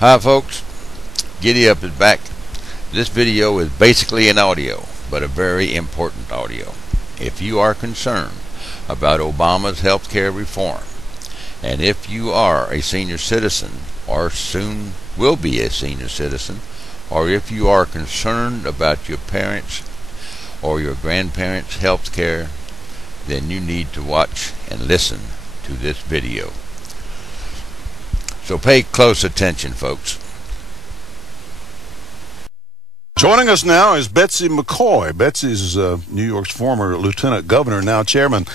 Hi folks, Giddy Up is back. This video is basically an audio, but a very important audio. If you are concerned about Obama's health care reform, and if you are a senior citizen, or soon will be a senior citizen, or if you are concerned about your parents or your grandparents' health care, then you need to watch and listen to this video. So pay close attention, folks. Joining us now is Betsy McCoy. Betsy's New York's former lieutenant governor, now chairman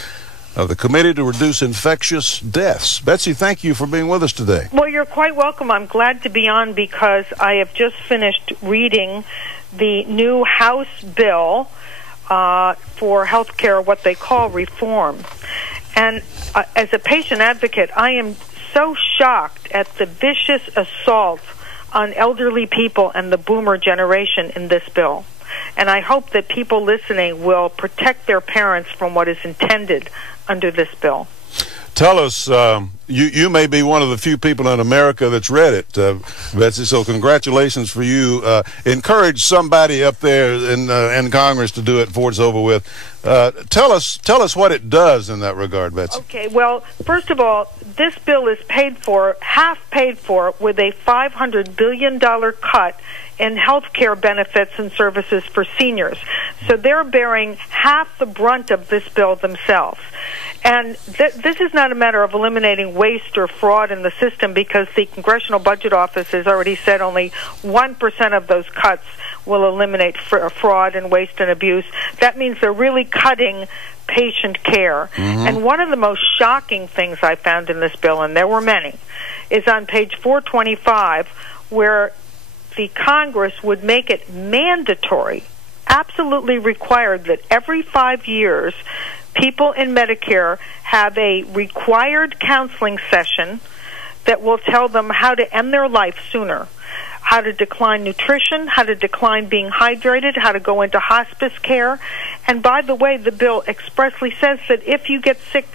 of the Committee to Reduce Infectious Deaths. Betsy, thank you for being with us today. Well, you're quite welcome. I'm glad to be on because I have just finished reading the new House bill for health care, what they call reform. And as a patient advocate, I am so shocked at the vicious assault on elderly people and the boomer generation in this bill. And I hope that people listening will protect their parents from what is intended under this bill. Tell us, you may be one of the few people in America that's read it, Betsy, so congratulations for you. Encourage somebody up there in Congress to do it before it's over with. Tell us what it does in that regard, Betsy. Okay, well, first of all, this bill is half paid for with a $500 billion cut in health care benefits and services for seniors. So they're bearing half the brunt of this bill themselves. And this is not a matter of eliminating waste or fraud in the system because the Congressional Budget Office has already said only 1% of those cuts will eliminate fraud and waste and abuse. That means they're really cutting patient care. Mm-hmm. And one of the most shocking things I found in this bill, and there were many, is on page 425 where the Congress would make it mandatory, absolutely required, that every 5 years people in Medicare have a required counseling session that will tell them how to end their life sooner, how to decline nutrition, how to decline being hydrated, how to go into hospice care. And by the way, the bill expressly says that if you get sick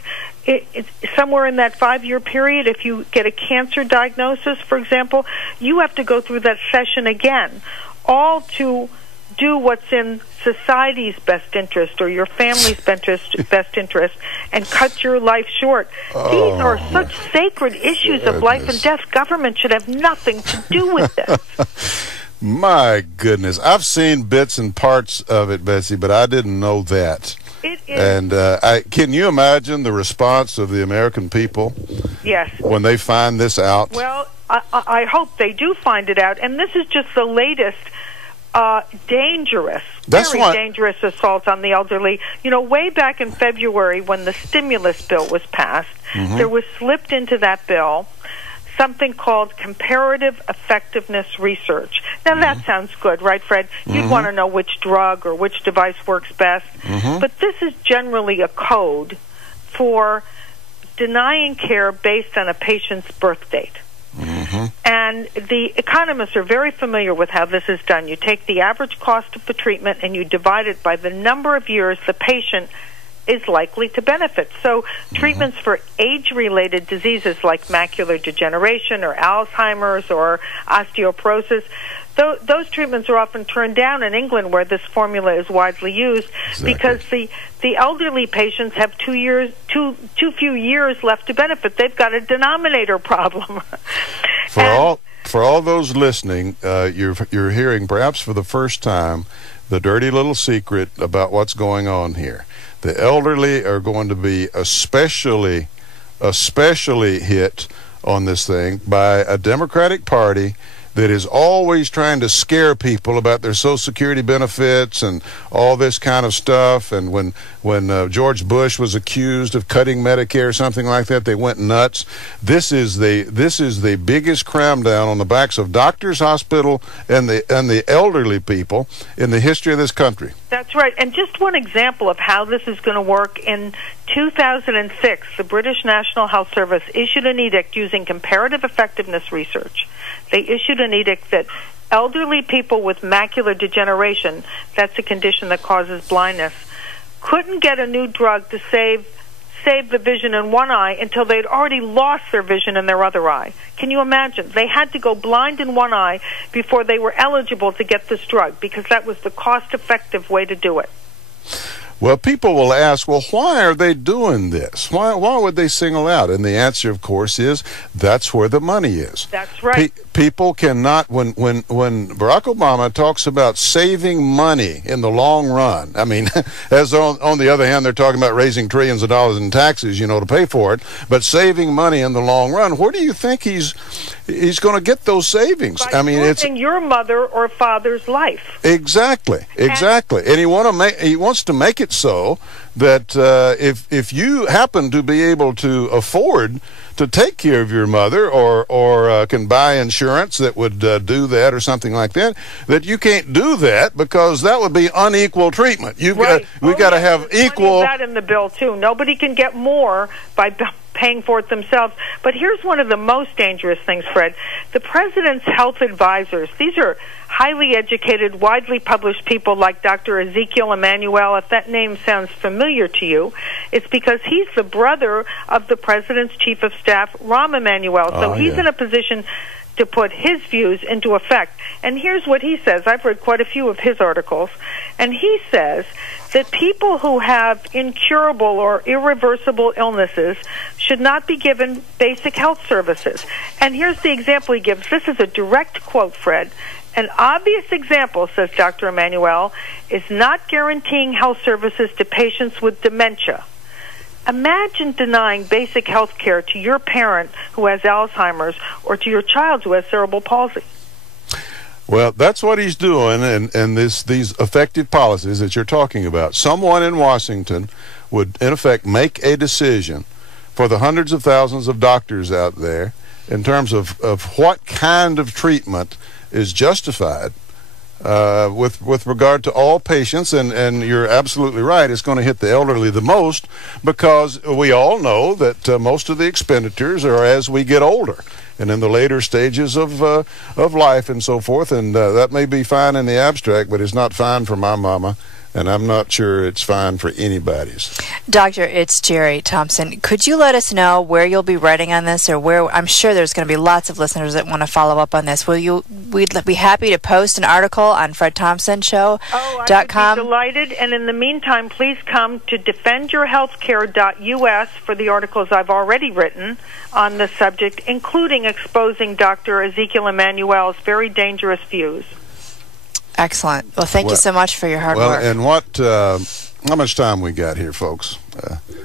somewhere in that 5-year period, if you get a cancer diagnosis, for example, you have to go through that session again, all to do what's in society's best interest or your family's best interest and cut your life short. These are such sacred issues of life and death. Government should have nothing to do with this. My goodness. I've seen bits and parts of it, Betsy, but I didn't know that. It is. And can you imagine the response of the American people? Yes. When they find this out? Well, I hope they do find it out. And this is just the latest dangerous, dangerous assault on the elderly. You know, way back in February when the stimulus bill was passed, there was slipped into that bill something called comparative effectiveness research. Now that sounds good, right, Fred? You'd want to know which drug or which device works best. But this is generally a code for denying care based on a patient's birth date. And the economists are very familiar with how this is done. You take the average cost of the treatment and you divide it by the number of years the patient is likely to benefit. So treatments for age-related diseases like macular degeneration or Alzheimer's or osteoporosis, those treatments are often turned down in England, where this formula is widely used, because the elderly patients have too few years left to benefit. They've got a denominator problem. For all those listening, you're hearing perhaps for the first time the dirty little secret about what's going on here. The elderly are going to be especially hit on this thing by a Democratic Party that is always trying to scare people about their Social Security benefits and all this kind of stuff. And when George Bush was accused of cutting Medicare or something like that, they went nuts. This is the biggest cram down on the backs of doctors, hospital, and the elderly people in the history of this country. That's right. And just one example of how this is going to work: in 2006, the British National Health Service issued an edict using comparative effectiveness research. They issued an edict that elderly people with macular degeneration, that's a condition that causes blindness, couldn't get a new drug to save save the vision in one eye until they'd already lost their vision in their other eye. Can you imagine? They had to go blind in one eye before they were eligible to get this drug, because that was the cost-effective way to do it. Well, people will ask, well, why are they doing this? Why would they single out? And the answer, of course, is that's where the money is. That's right. People cannot, when Barack Obama talks about saving money in the long run, I mean, as on the other hand, they're talking about raising trillions of dollars in taxes, to pay for it, but saving money in the long run, where do you think he's going to get those savings? By it's your mother or father's life. Exactly. And he wants to make it so that if you happen to be able to afford to take care of your mother, or can buy insurance that would do that or something like that, that you can't do that because that would be unequal treatment. We've got to have equal. That in the bill too. Nobody can get more by paying for it themselves. But here's one of the most dangerous things, Fred. The president's health advisors, these are highly educated, widely published people like Dr. Ezekiel Emanuel. If that name sounds familiar to you, it's because he's the brother of the president's chief of staff, Rahm Emanuel. So he's in a position to put his views into effect. And here's what he says. I've read quite a few of his articles. And he says that people who have incurable or irreversible illnesses should not be given basic health services. And here's the example he gives. This is a direct quote, Fred. An obvious example, says Dr. Emanuel, is not guaranteeing health services to patients with dementia. Imagine denying basic health care to your parent who has Alzheimer's, or to your child who has cerebral palsy. Well, that's what he's doing, and these effective policies that you're talking about. Someone in Washington would, in effect, make a decision for the hundreds of thousands of doctors out there in terms of what kind of treatment is justified with regard to all patients, and you're absolutely right, it's going to hit the elderly the most, because we all know that most of the expenditures are as we get older and in the later stages of life and so forth, and that may be fine in the abstract, but it's not fine for my mama, and I'm not sure it's fine for anybody's. Doctor, it's Jerry Thompson. Could you let us know where you'll be writing on this, or where? I'm sure there's going to be lots of listeners that want to follow up on this. We'd be happy to post an article on FredThompsonShow.com. Oh, I would be delighted. And in the meantime, please come to defendyourhealthcare.us for the articles I've already written on the subject, including exposing Dr. Ezekiel Emanuel's very dangerous views. Excellent. Well, thank you so much for your hard work. And how much time we got here, folks?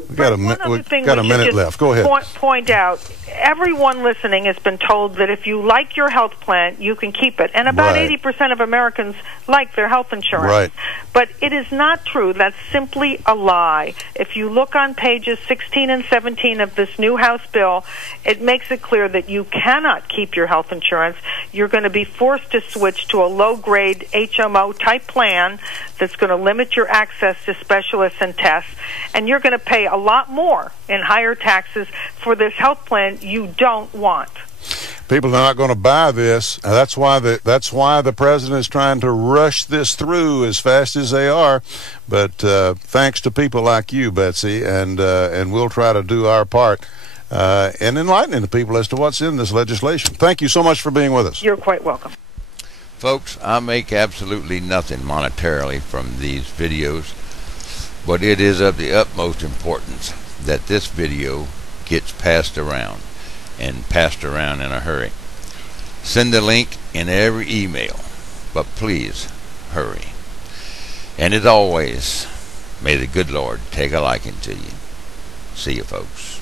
We got a minute left. Go ahead. Point out, everyone listening has been told that if you like your health plan, you can keep it. And about 80% of Americans like their health insurance. Right. But it is not true. That's simply a lie. If you look on pages 16 and 17 of this new House bill, it makes it clear that you cannot keep your health insurance. You're going to be forced to switch to a low-grade HMO-type plan that's going to limit your access to specialists and tests, and you're going to pay a lot more in higher taxes for this health plan you don't want. People are not going to buy this. That's why the president is trying to rush this through as fast as they are. But thanks to people like you, Betsy, and we'll try to do our part in enlightening the people as to what's in this legislation. Thank you so much for being with us. You're quite welcome. Folks, I make absolutely nothing monetarily from these videos, but it is of the utmost importance that this video gets passed around, and passed around in a hurry. Send the link in every email, but please hurry. And as always, may the good Lord take a liking to you. See you, folks.